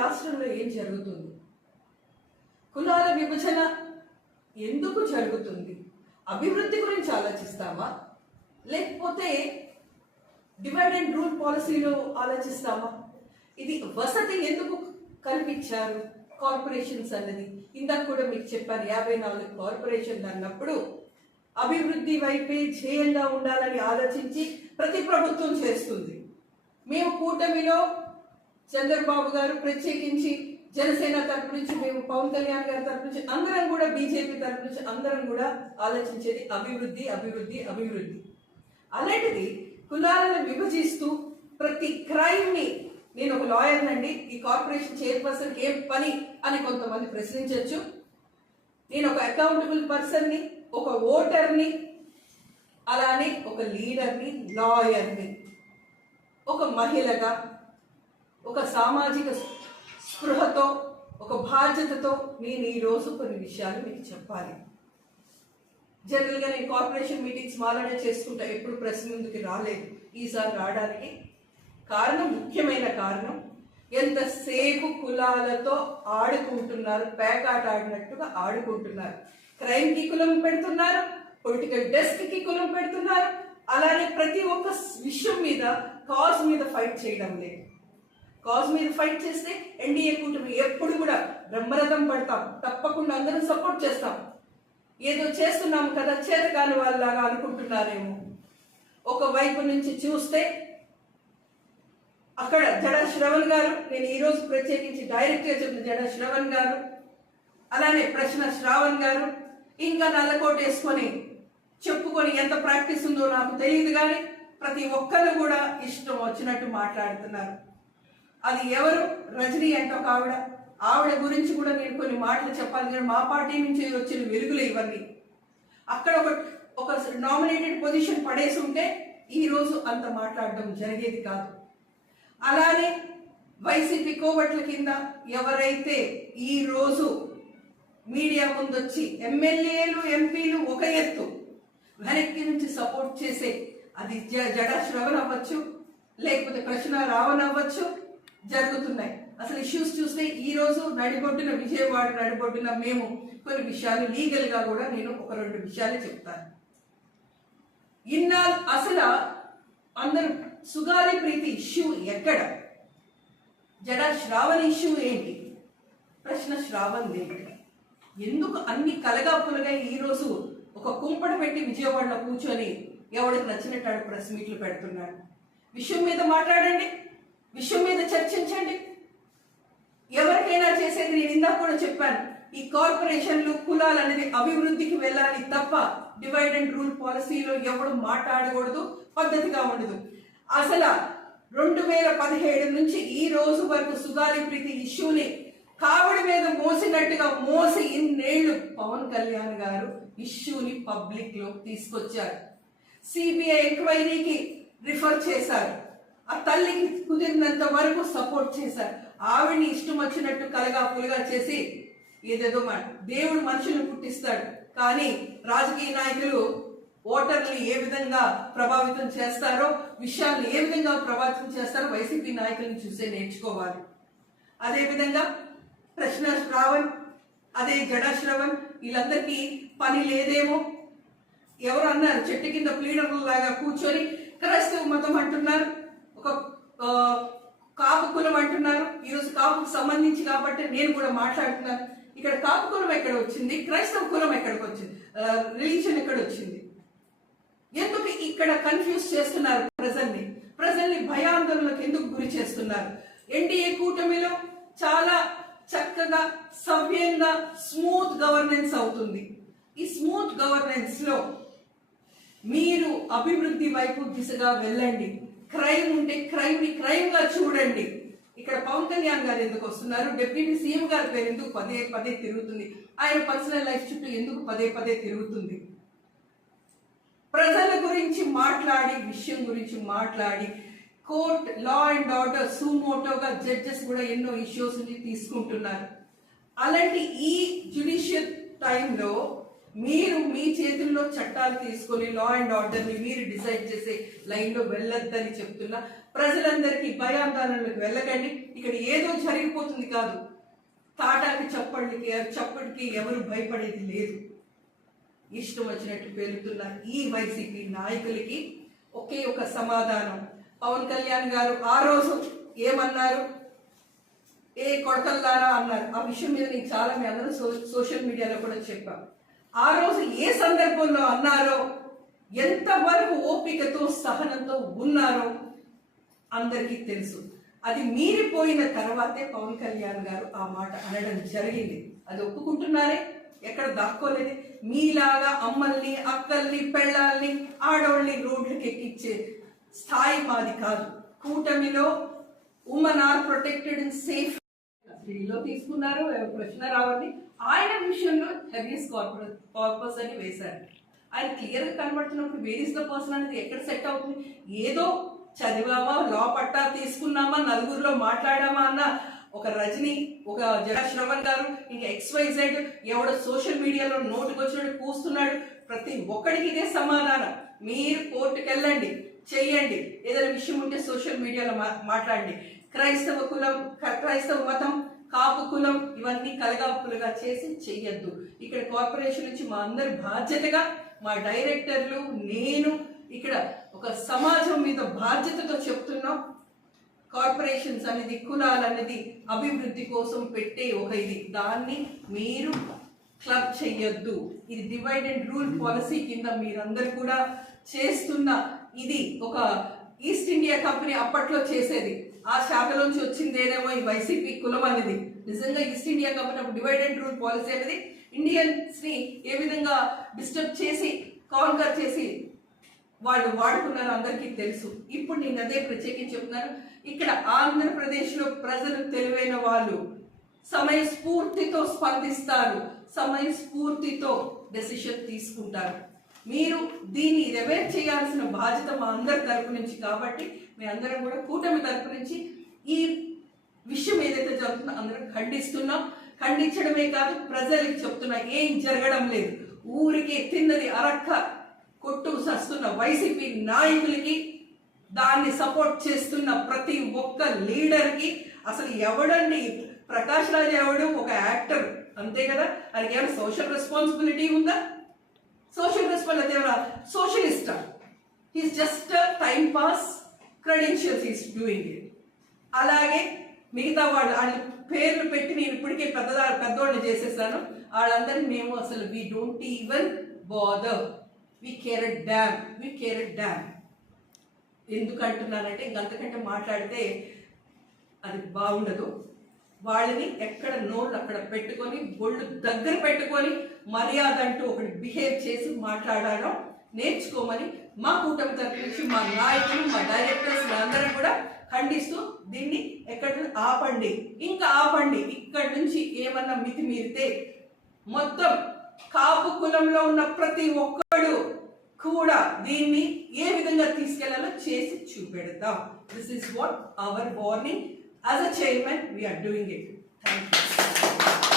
రాష్ట్రంలో ఏం జరుగుతుంది? కులాల విభజన ఎందుకు జరుగుతుంది? అభివృద్ధి గురించి ఆలోచిస్తామా, లేకపోతే డివైడ్ అండ్ రూల్ పాలసీలో ఆలోచిస్తామా? ఇది వసతి ఎందుకు కల్పించారు కార్పొరేషన్స్ అన్నది? ఇందాక కూడా మీకు చెప్పాను, 54 కార్పొరేషన్లు అన్నప్పుడు అభివృద్ధి వైపే ధ్యేయంగా ఉండాలని ఆలోచించి ప్రతి ప్రభుత్వం చేస్తుంది. మేము కూటమిలో చంద్రబాబు గారు ప్రత్యేకించి జనసేన తరపు నుంచి, మేము పవన్ కళ్యాణ్ గారి తరపు నుంచి, అందరం కూడా బీజేపీ తరపు నుంచి అందరం కూడా ఆలోచించేది అభివృద్ధి అభివృద్ధి అభివృద్ధి. అలాంటిది కులాలను విభజిస్తూ ప్రతి క్రైమ్ ని, నేను ఒక లాయర్ నండి, ఈ కార్పొరేషన్ చైర్పర్సన్ ఏం పని అని కొంతమంది ప్రశ్నించవచ్చు. నేను ఒక అకౌంటబుల్ పర్సన్ ని, ఒక ఓటర్ని, అలానే ఒక లీడర్ని, లాయర్ని, ఒక మహిళగా, ఒక సామాజిక స్పృహతో, ఒక బాధ్యతతో నేను ఈరోజు కొన్ని విషయాలు మీకు చెప్పాలి. జనరల్గా నేను కార్పొరేషన్ మీటింగ్స్ మాలనే చేసుకుంటా, ఎప్పుడు ప్రెస్ ముందుకి రాలేదు. ఈసారి రావడానికి కారణం, ముఖ్యమైన కారణం, ఎంతసేపు కులాలతో ఆడుకుంటున్నారు, పేకాట ఆడినట్టుగా ఆడుకుంటున్నారు. క్రైమ్ కి కులం పెడుతున్నారు, పొలిటికల్ డెస్క్ కి కులం పెడుతున్నారు, అలానే ప్రతి ఒక్క విషయం మీద కాజ్ మీద ఫైట్ చేయడం లేదు. కాజ్ మీద ఫైట్ చేస్తే ఎన్డీఏ కూటమి ఎప్పుడు కూడా బ్రహ్మరథం పడతాం, తప్పకుండా అందరం సపోర్ట్ చేస్తాం. ఏదో చేస్తున్నాము కదా చేతకాని వాళ్ళలాగా అనుకుంటున్నారేమో. ఒకవైపు నుంచి చూస్తే అక్కడ జడా శ్రవణ్ గారు, నేను ఈరోజు ప్రత్యేకించి డైరెక్ట్గా చెప్పిన జడా శ్రవణ్ గారు, అలానే ప్రశ్న శ్రావణ్ గారు, ఇంకా నల్లకోట వేసుకొని చెప్పుకొని ఎంత ప్రాక్టీస్ ఉందో నాకు తెలియదు, కానీ ప్రతి ఒక్కరు కూడా ఇష్టం వచ్చినట్టు మాట్లాడుతున్నారు. అది ఎవరు? రజనీ అంటే ఒక ఆవిడ గురించి కూడా నేను కొన్ని మాటలు చెప్పాలి, కానీ మా పార్టీ నుంచి వచ్చిన వెలుగులే ఇవన్నీ. అక్కడ ఒక నామినేటెడ్ పొజిషన్ పడేసి ఉంటే ఈ రోజు అంత మాట్లాడడం జరిగేది కాదు. అలానే వైసీపీ కోవట్ల కింద ఎవరైతే ఈ రోజు మీడియా ముందొచ్చి ఎమ్మెల్యేలు, ఎంపీలు ఒక ఎత్తు, వెనక్కి నుంచి సపోర్ట్ చేసే, అది జడా శ్రవణ్ అవ్వచ్చు, లేకపోతే ప్రశ్న రావణ్ అవ్వచ్చు, జరుగుతున్నాయి. అసలు ఇష్యూస్ చూస్తే ఈ రోజు నడిబొడ్డున, విజయవాడ నడిబొడ్డున మేము కొన్ని విషయాలు లీగల్ గా కూడా నేను ఒక 2 విషయాలు చెప్తాను. ఇన్నాళ్ళు అసలు అందరూ సుగాలి ప్రీతి ఇష్యూ ఎక్కడ? జడా శ్రావణ్ ఇష్యూ ఏంటి? ప్రశ్న శ్రావణ్ ఏంటి? ఎందుకు అన్ని కలగాపులుగా ఈ రోజు ఒక కుంపట పెట్టి విజయవాడలో కూర్చొని ఎవరికి నచ్చినట్టు ప్రెస్ మీట్లు పెడుతున్నాడు? విషయం మీద మాట్లాడండి, విషయం మీద చర్చించండి. ఎవరికైనా చేసేది, నేను ఇందాక కూడా చెప్పాను, ఈ కార్పొరేషన్లు, కులాలు అనేది అభివృద్ధికి వెళ్ళాలి తప్ప డివైడ్ అండ్ రూల్ పాలసీలో ఎవడు మాట్లాడకూడదు, పద్ధతిగా ఉండదు. అసలు 2017 నుంచి ఈ రోజు వరకు సుగాలి ప్రీతి ఇష్యూని కావడి మీద మోసినట్టుగా మోసి ఇన్నేళ్లు పవన్ కళ్యాణ్ గారు ఇష్యూని పబ్లిక్ లో తీసుకొచ్చారు. సిబిఐ ఎంక్వైరీకి రిఫర్ చేశారు. ఆ తల్లికి కుదిరినంత వరకు సపోర్ట్ చేశారు. ఆవిడ్ని ఇష్టం వచ్చినట్టు కలగాపులుగా చేసి ఏదేదో దేవుడు మనుషులను పుట్టిస్తాడు, కానీ రాజకీయ నాయకులు ఓటర్లు ఏ విధంగా ప్రభావితం చేస్తారో, విషయాన్ని ఏ విధంగా ప్రభావితం చేస్తారో వైసీపీ నాయకులను చూసే నేర్చుకోవాలి. అదేవిధంగా ప్రశ్న శ్రావణ్, అదే జడా శ్రవణ్, వీళ్ళందరికీ పని లేదేమో. ఎవరు అన్నారు, చెట్టు కింద ప్లీడర్ల లాగా కూర్చొని క్రైస్తవ మతం అంటున్నారు, ఒక కాపు కులం అంటున్నారు. ఈరోజు కాపుకు సంబంధించి కాబట్టి నేను కూడా మాట్లాడుతున్నాను. ఇక్కడ కాపు కులం ఎక్కడ వచ్చింది? క్రైస్తవ కులం ఎక్కడికి వచ్చింది? రిలీజన్ ఎక్కడ వచ్చింది? ఎందుకు ఇక్కడ కన్ఫ్యూజ్ చేస్తున్నారు ప్రజల్ని భయాందోళనకు ఎందుకు గురి చేస్తున్నారు? ఎన్డీఏ కూటమిలో చాలా చక్కగా, సవ్యంగా, స్మూత్ గవర్నెన్స్ అవుతుంది. ఈ స్మూత్ గవర్నెన్స్ లో మీరు అభివృద్ధి వైపు దిశగా వెళ్ళండి. క్రైమ్ ఉంటే క్రైమ్ ని క్రైమ్ గా చూడండి. ఇక్కడ పవన్ కళ్యాణ్ గారు ఎందుకు వస్తున్నారు? డిప్యూటీ సీఎం గారి పేరు ఎందుకు పదే పదే తిరుగుతుంది? ఆయన పర్సనల్ లైఫ్ చుట్టూ ఎందుకు పదే పదే తిరుగుతుంది? ప్రజల గురించి మాట్లాడి, విషయం గురించి మాట్లాడి, కోర్ట్, లా అండ్ ఆర్డర్, సుమోటోగా జడ్జెస్ కూడా ఎన్నో ఇష్యూస్ ని తీసుకుంటున్నారు. అలాంటి ఈ జ్యుడిషియల్ టైంలో మీరు మీ చేతుల్లో చట్టాలు తీసుకొని లా అండ్ ఆర్డర్ ని మీరు డిసైడ్ చేసే లైన్ లో వెళ్ళొద్దని చెప్తున్నా. ప్రజలందరికీ భయాందోళనలకు వెళ్ళకండి. ఇక్కడ ఏదో జరిగిపోతుంది కాదు. తాటాకి చప్పటికి ఎవరు భయపడేది లేదు. ఇష్టం వచ్చినట్టు పెరుగుతున్న ఈ వైసీపీ నాయకులకి ఒకే ఒక సమాధానం. పవన్ కళ్యాణ్ గారు ఆ రోజు ఏమన్నారు? ఏ కొడకల్లారా అన్నారు. ఆ విషయం మీద నేను చాలా మీ అందరూ సోషల్ మీడియాలో కూడా చెప్పాను. ఆ రోజు ఏ సందర్భంలో అన్నారో, ఎంతవరకు ఓపికతో సహనంతో ఉన్నారో అందరికీ తెలుసు. అది మీరిపోయిన తర్వాతే పవన్ కళ్యాణ్ గారు ఆ మాట అనడం జరిగింది. అది ఒప్పుకుంటున్నారే, ఎక్కడ దాక్కోలేదు. మీలాగా అమ్మల్ని, అక్కల్ని, పెళ్ళాల్ని, ఆడవాళ్ళని రోడ్లకు ఎక్కించే స్థాయి మాది కాదు. కూటమిలో women are protected and safe లో తీసుకున్నారు. ప్రశ్న రావాలి. ఆయన విషయంలో హెవియస్ కార్పస్ అని వేశారు. ఆయన క్లియర్ గా కనబడుతున్నప్పుడు వేర్ ఇస్ ద పర్సన్ అనేది ఎక్కడ సెట్ అవుతుంది? ఏదో చదివామా, లా పట్టా తీసుకున్నామా, నలుగురిలో మాట్లాడామా అన్న ఒక రజని, ఒక జడా శ్రవణ్ గారు, ఇంకా XYZ ఎవడో సోషల్ మీడియాలో నోటుకు వచ్చినట్టు కూస్తున్నాడు. ప్రతి ఒక్కడికి ఇదే సమాధానం. మీరు కోర్టుకు వెళ్ళండి, చెయ్యండి. ఏదైనా విషయం ఉంటే సోషల్ మీడియాలో మాట్లాడండి. క్రైస్తవ మతం, కాపు కులం ఇవన్నీ కలగాపులుగా చేసి చెయ్యొద్దు. ఇక్కడ కార్పొరేషన్ నుంచి మా అందరి బాధ్యతగా, మా డైరెక్టర్లు, నేను ఇక్కడ ఒక సమాజం మీద బాధ్యతతో చెప్తున్నాం. కార్పొరేషన్స్ అనేది, కులాలు అనేది అభివృద్ధి కోసం పెట్టే ఒక ఇది. దాన్ని మీరు క్లబ్ చెయ్యొద్దు. ఇది డివైడ్ అండ్ రూల్ పాలసీ కింద మీరందరూ కూడా చేస్తున్న ఇది. ఒక ఈస్ట్ ఇండియా కంపెనీ అప్పట్లో చేసేది, ఆ శాఖలోంచి వచ్చిందేనేమో ఈ వైసీపీ కులం అనేది. నిజంగా east India company divide and rule policy అనేది ఇండియన్స్ ని ఏ విధంగా డిస్టర్బ్ చేసి, కాన్కర్ చేసి వాళ్ళు వాడుకున్నారు అందరికీ తెలుసు. ఇప్పుడు నేను అదే ప్రత్యేకించి చెప్తున్నాను. ఇక్కడ ఆంధ్రప్రదేశ్లో ప్రజలు తెలివైన వాళ్ళు, సమయస్ఫూర్తితో స్పందిస్తారు, సమయస్ఫూర్తితో డెసిషన్ తీసుకుంటారు. మీరు దీన్ని రివైర్ చేయాల్సిన బాధ్యత మా అందరి తరపు నుంచి. కాబట్టి మీ అందరం కూడా కూటమి తరపు నుంచి ఈ విషయం ఏదైతే జరుగుతుందో అందరం ఖండిస్తున్నాం. ఖండించడమే కాదు, ప్రజలకు చెప్తున్నా, ఏం జరగడం లేదు. ఊరికి తిన్నది అరక్క కొట్టు సస్తున్న వైసీపీ నాయకులకి, దాన్ని సపోర్ట్ చేస్తున్న ప్రతి ఒక్క లీడర్కి, అసలు ఎవడండి ప్రకాష్ రాజ్ ఎవడు? ఒక యాక్టర్ అంతే కదా. అది ఏమైనా సోషల్ రెస్పాన్సిబిలిటీ ఉందా? సోషల్ రెస్పాన్సిబిలిటీ ఎవరా? సోషలిస్టా? He's just time pass credentials is doing it. అలాగే మిగతా వాళ్ళ పేర్లు పెట్టి నేను ఇప్పటికే పెద్దవాళ్ళు చేసేసాను. వాళ్ళందరినీ మేము అసలు we don't even bother. We care a damn. ఎందుకు అంటున్నానంటే ఇంకంతకంటే మాట్లాడితే అది బాగుండదు. వాళ్ళని ఎక్కడ నోళ్ళు అక్కడ పెట్టుకొని, ఒళ్ళు దగ్గర పెట్టుకొని, మర్యాద అంటూ ఒకటి బిహేవ్ చేసి మాట్లాడడం నేర్చుకోమని మా కూటమి తరపు నుంచి మా నాయకులు, మా డైరెక్టర్స్ అందరం కూడా ఖండిస్తూ దీన్ని ఎక్కడ ఆపండి, ఇంకా ఆపండి. ఇక్కడి నుంచి ఏమన్నా మితి మీరితే మొత్తం కాపు కులంలో ఉన్న ప్రతి ఒక్కడు కూడా దీన్ని ఏ విధంగా తీసుకెళ్లాలో చేసి చూపెడతాం. This is what our warning. As a chairman, we are doing it. Thank you.